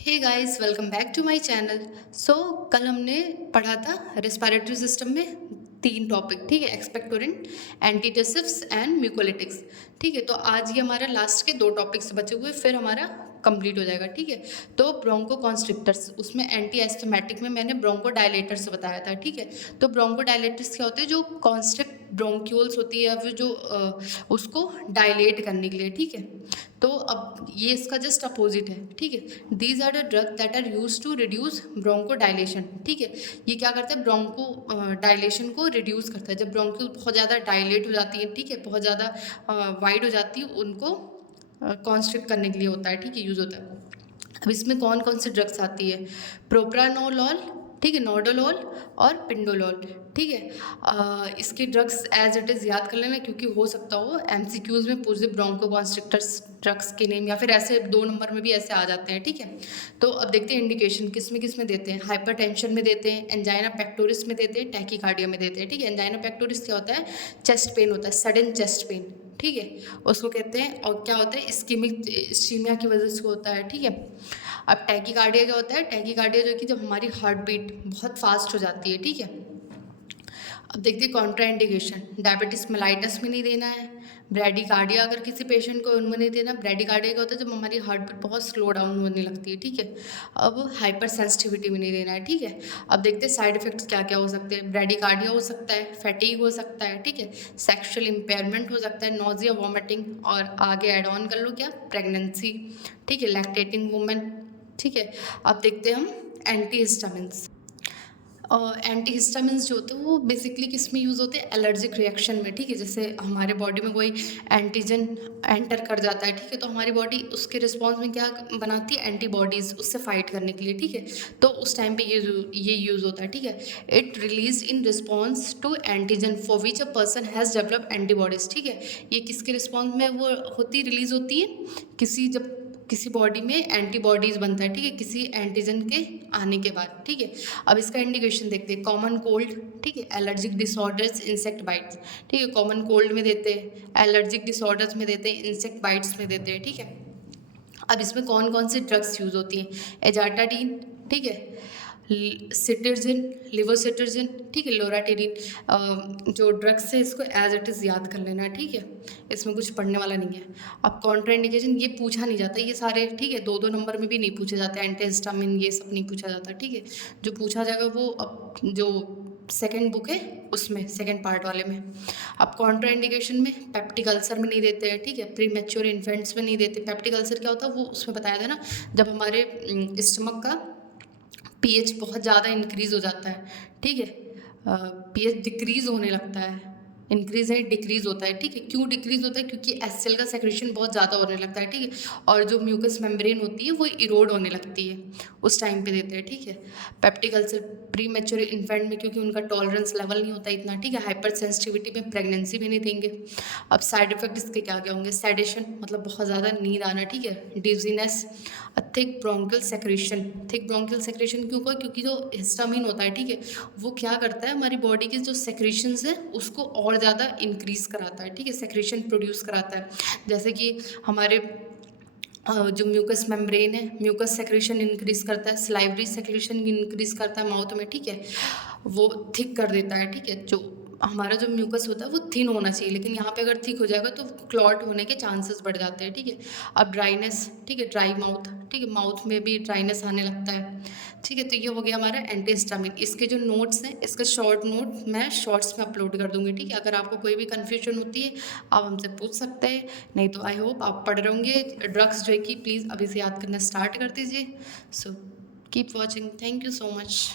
Hey guys, welcome back to my channel. So कल हमने पढ़ा था रेस्पिरेटरी सिस्टम में तीन टॉपिक, ठीक है। एक्सपेक्टोरेंट, एंटीटसिव्स एंड म्यूकोलिटिक्स, ठीक है। तो आज ये हमारा लास्ट के दो टॉपिक्स बचे हुए, फिर हमारा कंप्लीट हो जाएगा, ठीक है। तो ब्रोंको कॉन्स्ट्रिक्टर्स, उसमें एंटी एस्थमेटिक में मैंने ब्रोंको डायलेटर्स बताया था, ठीक है। तो ब्रोंको डायलेटर्स क्या होते हैं? जो कॉन्स्ट्रिक्ट ब्रोंक्यूल्स होती है या फिर जो उसको डायलेट करने के लिए, ठीक है। तो अब ये इसका जस्ट अपोजिट है, ठीक है। These are the drug that are use to reduce bronchodilation, ठीक है। ये क्या करता है? ब्रोंको डायलेशन को रिड्यूस करता है। जब ब्रोंक्यूल बहुत ज़्यादा डायलेट हो जाती है, ठीक है, बहुत ज़्यादा वाइड हो जाती है, उनको कॉन्स्ट्रिक्ट करने के लिए होता है, ठीक है, यूज़ होता है। अब इसमें कौन कौन सी ड्रग्स आती है? प्रोप्रानोलॉल, ठीक है, नोडोलॉल और पिंडोलॉल, ठीक है। इसकी ड्रग्स एज इट इज़ याद कर लेना, क्योंकि हो सकता हो एमसीक्यूज में पूछ दे ब्रोंको कॉन्स्ट्रिक्टर्स ड्रग्स के नेम, या फिर ऐसे 2 नंबर में भी ऐसे आ जाते हैं, ठीक है। तो अब देखते हैं इंडिकेशन किस में देते हैं। हाइपरटेंशन में देते हैं, एंजाइना पेक्टोरिस में देते हैं, टैकीकार्डिया में देते हैं, ठीक है। एंजाइना पेक्टोरिस क्या होता है? चेस्ट पेन होता है, सडन चेस्ट पेन, ठीक है, उसको कहते हैं। और क्या होता है? इस्कीमिक इस्कीमिया की वजह से होता है, ठीक है। अब टैकीकार्डिया क्या होता है? टैकीकार्डिया जो कि जब हमारी हार्ट बीट बहुत फास्ट हो जाती है, ठीक है। अब देखते हैं कॉन्ट्राइंडिकेशन। डायबिटिस मेलाइटस में नहीं देना है। ब्रैडीकार्डिया अगर किसी पेशेंट को उनमें नहीं देना। ब्रैडीकार्डिया क्या होता है? जब हमारी हार्ट बीट बहुत स्लो डाउन होने लगती है, ठीक है। अब हाइपर सेंसिटिविटी में नहीं देना है, ठीक है। अब देखते हैं साइड इफेक्ट्स क्या क्या हो सकते हैं। ब्रैडीकार्डिया हो सकता है, फैटीग हो सकता है, ठीक है, सेक्शुअल इम्पेयरमेंट हो सकता है, नोजिया, वॉमिटिंग, और आगे एड ऑन कर लो क्या? प्रेगनेंसी, ठीक है, लैक्टेटिंग वुमेन, ठीक है। अब देखते हैं हम एंटीहिस्टामिन्स। एंटीहिस्टामिन्स जो होते हैं वो बेसिकली किस में यूज़ होते हैं? एलर्जिक रिएक्शन में, ठीक है। जैसे हमारे बॉडी में कोई एंटीजन एंटर कर जाता है, ठीक है, तो हमारी बॉडी उसके रिस्पॉन्स में क्या बनाती है? एंटीबॉडीज़, उससे फाइट करने के लिए, ठीक है। तो उस टाइम पे ये यूज़ होता है, ठीक है। It release in response to antigen for which a person has develop antibodies, ठीक है। ये किसके रिस्पॉन्स में वो होती रिलीज होती है? जब किसी बॉडी में एंटीबॉडीज बनता है, ठीक है, किसी एंटीजन के आने के बाद, ठीक है। अब इसका इंडिकेशन देखते हैं। कॉमन कोल्ड, ठीक है, एलर्जिक डिसऑर्डर्स, इंसेक्ट बाइट्स, ठीक है। कॉमन कोल्ड में देते हैं, एलर्जिक डिसऑर्डर्स में देते हैं, इंसेक्ट बाइट्स में देते हैं, ठीक है। अब इसमें कौन कौन सी ड्रग्स यूज़ होती हैं? एजाटाडीन, ठीक है, सिटर्जिन, लिवोसिटर्जिन, ठीक है, लोराटेरिन। जो ड्रग्स है इसको एज इट इज़ याद कर लेना है, ठीक है, इसमें कुछ पढ़ने वाला नहीं है। अब कॉन्ट्राइंडिकेशन ये पूछा नहीं जाता, ये सारे, ठीक है, 2-2 नंबर में भी नहीं पूछे जाते। एंटीहिस्टामिन ये सब नहीं पूछा जाता, ठीक है। जो पूछा जाएगा वो अब जो सेकेंड बुक है उसमें, सेकेंड पार्ट वाले में। अब कॉन्ट्राइंडिकेशन में पेप्टिक अल्सर में नहीं देते हैं, ठीक है, प्री मैच्योर इन्फेंट्स में नहीं देते। पेप्टिक अल्सर क्या होता है? वो उसमें बताया था ना, जब हमारे स्टमक का पीएच बहुत ज़्यादा इंक्रीज़ हो जाता है, ठीक है, पीएच डिक्रीज़ होने लगता है। इंक्रीज़ है, डिक्रीज़ होता है, ठीक है। क्यों डिक्रीज़ होता है? क्योंकि एचसीएल का सेक्रेशन बहुत ज़्यादा होने लगता है, ठीक है, और जो म्यूकस मेम्ब्रेन होती है वो इरोड होने लगती है, उस टाइम पे देते हैं, ठीक है। Peptic ulcer pre mature infant में, क्योंकि उनका टॉलरेंस लेवल नहीं होता इतना, ठीक है। हाइपर सेंसिटिविटी में, प्रेगनेंसी में नहीं देंगे। अब साइड इफेक्ट इसके क्या क्या होंगे? सेडेशन, मतलब बहुत ज़्यादा नींद आना, ठीक है, dizziness, thick bronchial secretion. Thick bronchial secretion क्यों होगा? क्योंकि जो हिस्टामिन होता है, ठीक है, वो क्या करता है? हमारी बॉडी के जो सेक्रेशंस है उसको और ज़्यादा इंक्रीज़ कराता है, ठीक है, सेक्रेशन प्रोड्यूस कराता है। जैसे कि हमारे जो म्यूकस मेम्ब्रेन है, म्यूकस सेक्रेशन इंक्रीज़ करता है, सलाइवरी सेक्रेशन इंक्रीज़ करता है माउथ में, ठीक है, वो थिक कर देता है, ठीक है। जो हमारा जो म्यूकस होता है वो थिन होना चाहिए, लेकिन यहाँ पे अगर थिक हो जाएगा तो क्लॉट होने के चांसेस बढ़ जाते हैं, ठीक है। अब ड्राइनेस, ठीक है, ड्राई माउथ, ठीक है, माउथ में भी ड्राइनेस आने लगता है, ठीक है। तो ये हो गया हमारा एंटीहिस्टामिन। इसके जो नोट्स हैं, इसका शॉर्ट नोट मैं शॉर्ट्स में अपलोड कर दूँगी, ठीक है। अगर आपको कोई भी कन्फ्यूजन होती है आप हमसे पूछ सकते हैं, नहीं तो आई होप आप पढ़ रहे होंगे। ड्रग्स जो है कि प्लीज़ अभी से याद करना स्टार्ट कर दीजिए। So keep watching, thank you so much.